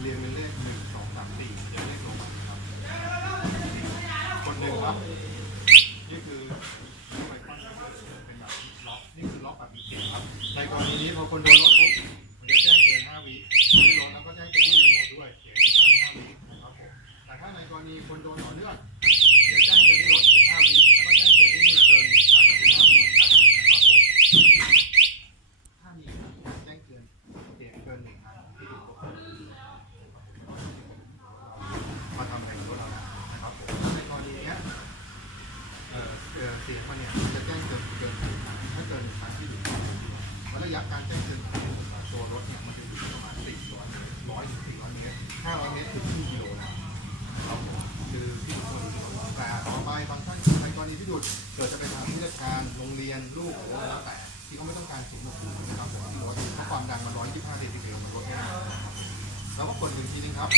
เรียงเป็นเลข1 2 3 4จะเลขโรมันนะครับคนหนึ่งครับนี่คือไมคอนเป็นแบบล็อกนี่คือล็อกแบบมีเสียงครับในกรณีนี้พอคนโดนรถปุ๊บมันจะแจ้งเตือน5 วิที่รถแล้วก็แจ้งเตือนที่รีโมทด้วยเสียง1,500 วินะครับผมแต่ถ้าในกรณีคนโดนต่อเนื่องจะแจ้งเตือนที่รถ15 วิแล้วก็แจ้งเตือนที่นี่เกิน1 ครั้งก็คือ5 วินะครับผมถ้ามีแจ้งเตือนเสียงเกิน1 ครั้งที่ถูกมาทำอะไรกับรถเรานะครับผมในกรณีนี้เสียงมันเนี่ยจะแจ้งเกิน1 ครั้งถ้าเกิน1 ครั้งที่อยู่ในระยะการแจ้งเตือนของตัวรถเนี่ยมันจะอยู่ประมาณ400 เมตร100 ถึง 400 เมตร500 เมตรคือ1 กิโลนะครับผมคือที่หยุดแต่ต่อไปบางท่านในกรณีที่หยุดเกิดจะไปทำที่ราชการโรงเรียนลูกหรืออะไรแล้วแต่ที่เขาไม่ต้องการสูงกว่านะครับผมที่รถเพราะความดังมัน125 เดซิเบลมันลดไม่ได้นะครับแล้วก็กด1 ทีนึงครับ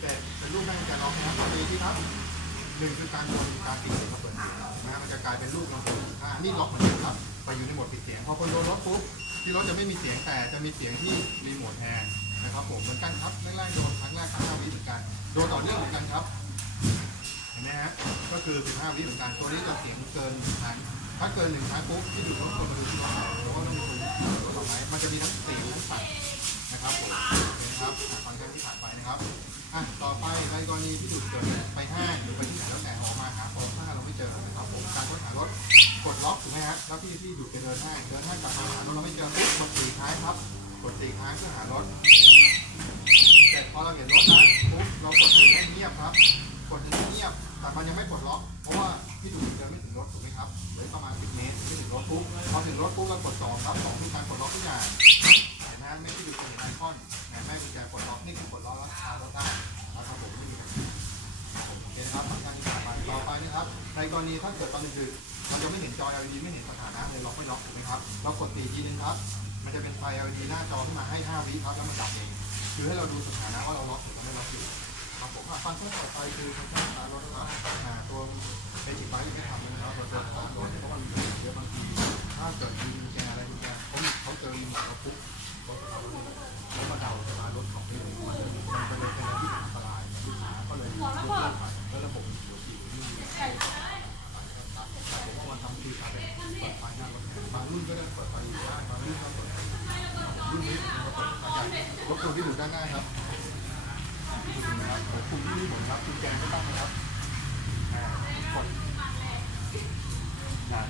แต่เป็นรูปแม่กุญแจล็อกนะครับกด1 ทีครับ1 คือการปิดเสียงมาเปิดเสียงนะมันจะกลายเป็นรูปลำโพงนี่ล็อกเหมือนกันครับไปอยู่ในโหมดปิดเสียงพอคนโดนรถปุ๊บที่รถจะไม่มีเสียงแต่จะมีเสียงที่รีโมทแทนนะครับผมเหมือนกันครับแรกๆโดนครั้งแรก5 วิเหมือนกันโดนต่อเนื่องเหมือนกันครับเห็นไหมฮะก็คือ15 วิเหมือนกันตัวนี้จะเสียงเกิน1 ครั้งถ้าเกิน1 ครั้งปุ๊บที่ดูรถคนมาดูที่รถเราก็ต้องดูรถต่อไปมันจะมีทั้งสีทั้งสัตว์นะครับผมนะครับฟังกันที่ผ่านไปนะครับต่อไปในกรณีที่ดูเกิดไปห้างหรือไปที่ไหนแล้วแต่ออกมาหาของถ้าเราไม่เจอนะครับผมการค้นหารถกดล็อกถูกไหมฮะแล้วที่ดูไปเดินห้างกลับมาหารถเราไม่เจอปุ๊บกด4 ครั้งครับกด4 ครั้งเพื่อหารถแต่พอเราเห็นรถนะปุ๊บเรากด4ให้เงียบครับกด1เงียบแต่มันยังไม่ปลดล็อกเพราะว่าที่ดูเดินไม่ถึงรถถูกไหมครับเหลือประมาณ10 เมตรไม่ถึงรถปุ๊บพอถึงรถปุ๊บเรากด2ครับ2คือการปลดล็อกทุกอย่างเห็นไหมไม่ที่ดูเป็นไอคอนแม่กุญแจปลดล็อกนี่คือปลดล็อกแล้วหารถได้นะครับผมไม่มีปัญหาโอเคครับทำการที่ต่อไปนะครับในกรณีถ้าเกิดตอนดึกเราจะไม่เห็นจอ LED ไม่เห็นสถานะเลยล็อกไม่ล็อกถูกไหมครับเรากด4 ทีนึงครับมันจะเป็นไฟ LED หน้าจอขึ้นมาให้5 วิครับแล้วมันดับเองคือให้เราดูสถานะว่าเราล็อกหรือไม่ล็อกอยู่ครับผมฟังก์ชันต่อไปคือฟังก์ชันสตาร์ทรถนะครับตัวเป็นจิตไฟยังไม่ทำเลยนะครับตัวสตาร์ทรถเพราะมันมีเยอะบางทีถ้าเกิดมีกุญแจอะไรกุญแจเขาเจอรีโมทเราปุ๊บรถเขาแล้วมาเดาสตาร์ทรถของที่เลยมันเลยเป็นอะไรที่อันตรายลูกค้าก็เลยยกเลิกไปแล้วระบบหัวฉีดนี่ผมว่ามันทำดีครับเปิดไฟหน้ารถบางรุ่นก็ได้เปิดไฟได้บางรุ่นก็เปิดรุ่นนี้ก็เปิดไฟได้รถตัวที่อยู่ด้านหน้าครับนะครับคุณที่นี่ผมครับคุณแกงไม่ต้องนะครับกดนะ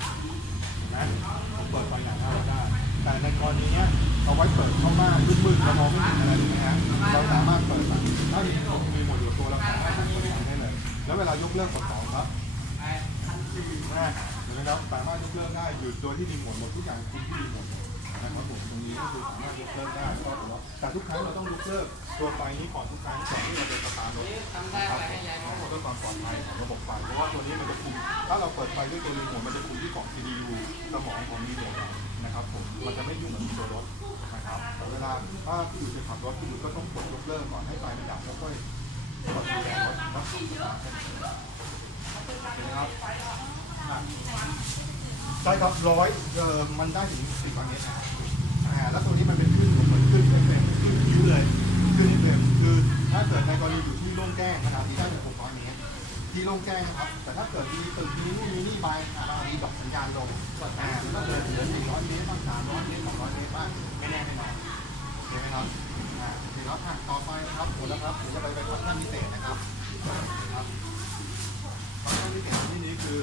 ผมเปิดไฟหน้าได้แต่ในกรณีนี้เอาไว้เปิดเข้าบ้านมืดๆเรามองไม่เห็นอะไรถูกไหมฮะเราสามารถเปิดถ้ามีหมดอยู่ตัวเราสามารถเปิดไฟได้เลยแล้วเวลายกเลิกกด2ครับเห็นไหมครับสามารถยกเลิกได้หยุดโดยที่มีหมดทุกอย่างคุณที่มีหมดนะครับผมตรงนี้ก็คือสามารถยกเลิกได้แต่ทุกครั้งเราต้องยกเลิกตัวไฟนี้ก่อนทุกครั้งก่อนที่เราจะสตาร์ทรถนะครับผมเพื่อความปลอดภัยของระบบไฟเพราะว่าตัวนี้มันจะคุมถ้าเราเปิดไฟด้วยตัวรีโมทมันจะคุมที่กล่อง CPU สมองของรีโมทนะครับผมมันจะไม่ยุ่งกับตัวรถนะครับแต่เวลาถ้าพี่อยู่จะขับรถพี่อยู่ก็ต้องกดยกเลิกก่อนให้ไฟมันดับแล้วค่อยกดกุญแจรถแล้วสตาร์ทนะครับใช่ครับมันได้ถึง10 เมตรแล้วตัวนี้มันเป็นขึ้นเหมือนขึ้นเป็นขึ้นคิ้วเลยขึ้นเลยคือถ้าเกิดในกรณีอยู่ที่โล่งแจ้งขนาดที่ได้ถึง600 เมตรที่โล่งแจ้งนะครับแต่ถ้าเกิดมีตึกมีนู่นมีนี่ไปบางทีดอกสัญญาณลงมันก็เลยเหลือ400 เมตรบ้าง300 เมตร200 เมตรบ้างไม่แน่ไม่นอนโอเคไหมครับโอเคครับต่อไปนะครับหมดแล้วครับเดี๋ยวจะไปฟังก์ชันพิเศษนะครับฟังก์ชันพิเศษที่นี้คือ